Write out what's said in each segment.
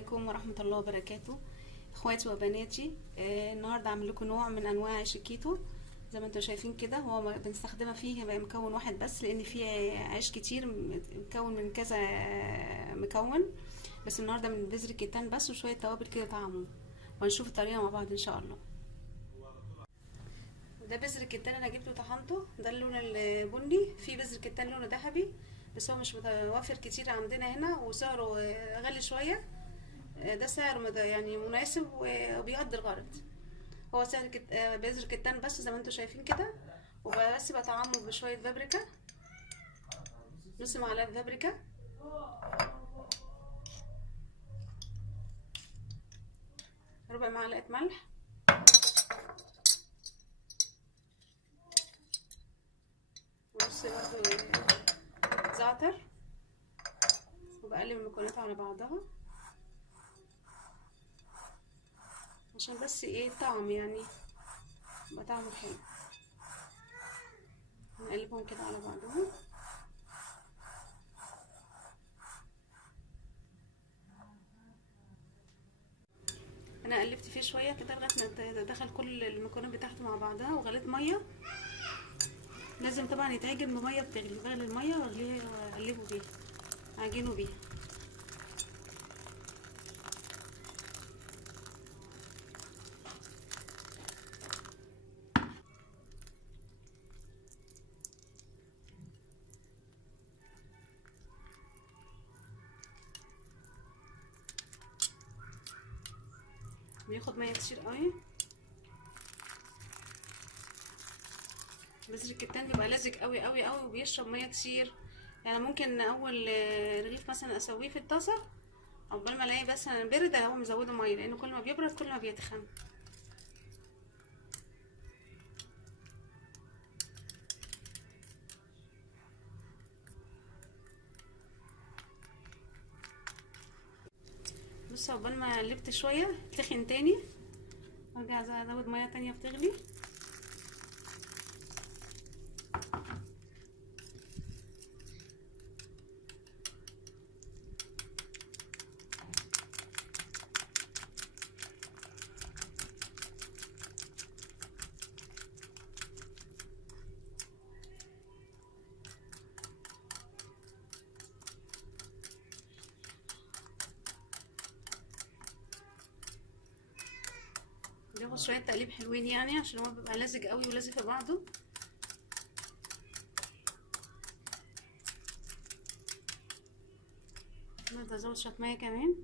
عليكم ورحمة الله وبركاته. اخواتي وبناتي، النهاردة اعمل لكم نوع من انواع عيش الكيتو. زي ما انتم شايفين كده، هو بنستخدمها فيه مكون واحد بس، لان فيه عيش كتير مكون من كذا مكون. بس النهاردة من بذر الكتان بس وشوية توابل كده طعمه، وهنشوف الطريقة مع بعض ان شاء الله. ده بذر الكتان انا جبته طحنته، ده اللون البني. في بذر الكتان لونه ذهبي بس هو مش متوفر كتير عندنا هنا، وسعره غالي شوية. ده سعر يعني مناسب وبيقضي الغرض. هو سعر بذر كتان بس زي ما انتم شايفين كده. وبس بطعمه بشوية بابريكا، نص معلقة بابريكا، ربع معلقة ملح، ونص برضه زعتر. وبقلب المكونات على بعضها عشان بس طعم، يعني يبقى طعمه حلو. نقلبهم كده على بعضهم. انا قلبت فيه شويه كده لغايه ما دخل كل المكونات بتاعته مع بعضها، وغليت ميه. لازم طبعا يتعجن بميه بتغلي، بغلي الميه واغليه واقلبه بيها، اعجنه بيها. بياخد ميه كتير قوي. بذر الكتان بيبقى لازج قوي قوي قوي وبيشرب ميه كتير. يعني ممكن اول رغيف مثلا اسويه في الطاسه، عقبال ما الاقي بس انا برد اهو مزوده ميه، لانه كل ما بيبرد كل ما بيتخن. بص، عقبال ما قلبت شويه تخن تاني، ارجع ازود ميه تانية بتغلي. بياخد شويه تقليب حلوين، يعني عشان هو بيبقى لازج قوي ولازق في بعضه. نقدر ازود شويه ميه كمان.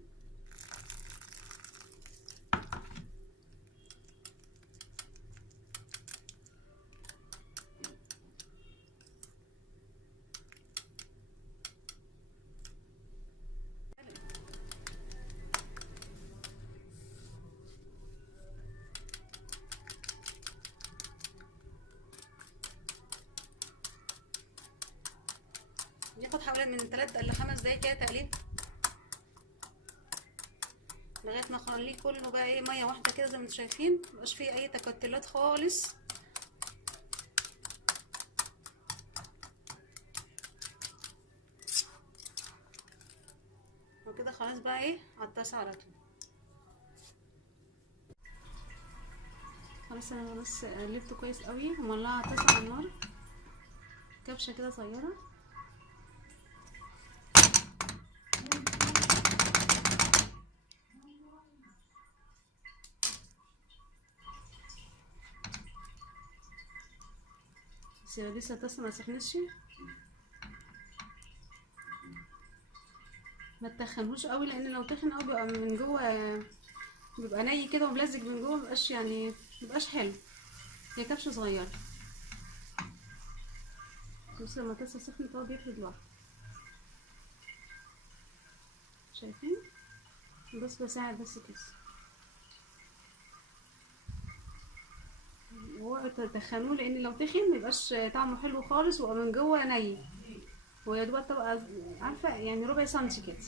بياخد حوالي من 3 ل 5 دقايق كده تقليب، لغايه ما اخليه كله بقى ميه واحده كده زي ما انتم شايفين، مبقاش فيه اي تكتلات خالص. وكده خلاص بقى على الطاسه على طول. خلاص انا بس قلبته كويس قوي ومولعه الطاسه على النار، كبشه كده صغيره. بس لسه الطاسه ما سخنتش، ما تخنهوش قوي، لان لو تخن قوي بيبقى من جوه بيبقى ني كده وملزق من جوه، مبقاش يعني مبقاش حلو. هي كبشه صغيره. بص لما الطاسه سخنت هو بيفرد لوحده، شايفين؟ بس بساعد بس كده، وهو تدخلوه، لان لو تخن ميبقاش طعمه حلو خالص ويبقى من جوه ني، ويا دوبك تبقى عارفه يعني ربع سنتي كده.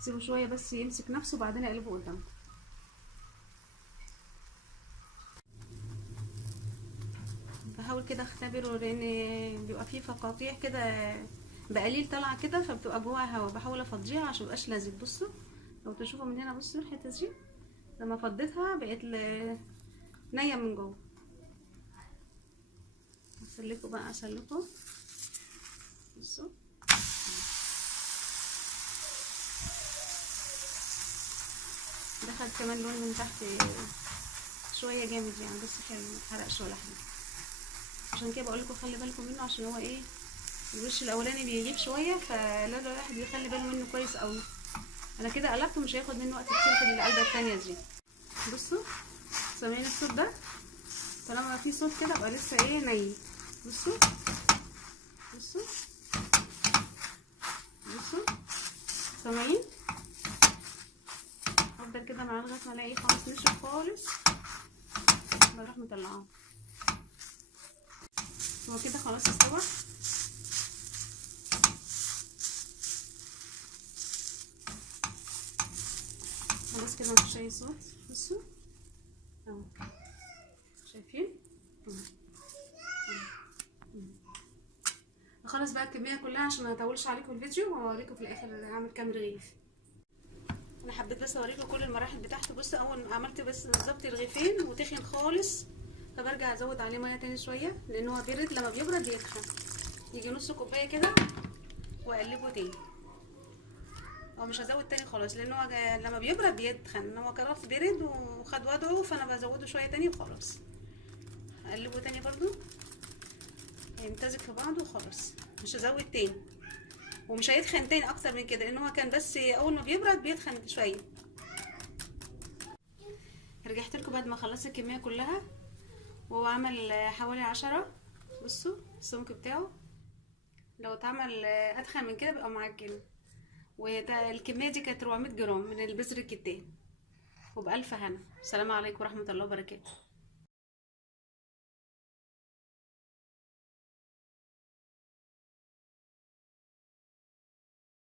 سيبه شويه بس يمسك نفسه وبعدين اقلبه قدامكم. بحاول بحاول كده اختبره، لان بيبقى فيه فقاقيع كده بقليل طالعه كده، فبتبقى جواها هوا، بحاول افضيها عشان ميبقاش لازق. بصوا لو تشوفوا من هنا، بصوا الحته دي لما فضيتها بقت نيه من جوه. اسلكوا بقى، اسلكوا. بصوا دخل كمان لون من تحت شويه جامد يعني، بس حلو متحرقش ولا حاجه. عشان كده بقول لكم خلي بالكم منه، عشان هو ايه الوش الاولاني بيجيب شويه، فلازم الواحد يخلي باله منه كويس قوي. انا كده قلبته، مش هياخد منه وقت كتير في القلبه الثانيه دي. بصوا سامعين الصوت ده؟ طالما في صوت كده يبقى لسه ايه ني. بصوا بصوا بصوا سامعين؟ افضل كده معاه لغايه ما الاقيه خلاص نشف خالص، بروح مطلعاه. هو كده خلاص استوى. خلاص كده مفيش اي صوت. بصوا اهو، شايفين؟ هخلص بقى الكميه كلها عشان ما اطولش عليكم الفيديو، واوريكم في الاخر هعمل كام رغيف. انا حبيت بس اوريكم كل المراحل بتاعته. بصوا اول ما عملت بس بالظبط رغيفين وتخن خالص، فبرجع ازود عليه ميه تاني شويه، لان هو بيرد، لما بيبرد بيتخن. يجي نص كوبايه كده واقلبه تاني، او مش هزود تاني خلاص، لان هو لما بيبرد بيتخن. هو خلاص برد وخد وضعه، فانا بزوده شويه تاني وخلاص. اقلبه تاني برضو يمتزج في بعضه وخلاص، مش هزود تاني، ومش هيتخن تاني اكتر من كده، لان هو كان بس اول ما بيبرد بيتخن شويه. رجعت لكم بعد ما خلصت الكميه كلها، وهو عمل حوالي 10. بصوا السمك بتاعه، لو اتعمل اتخن من كده بيبقى معجن. وده الكميه دي كانت 400 جرام من البذر الكتان. وبألف هنا. السلام عليكم ورحمه الله وبركاته.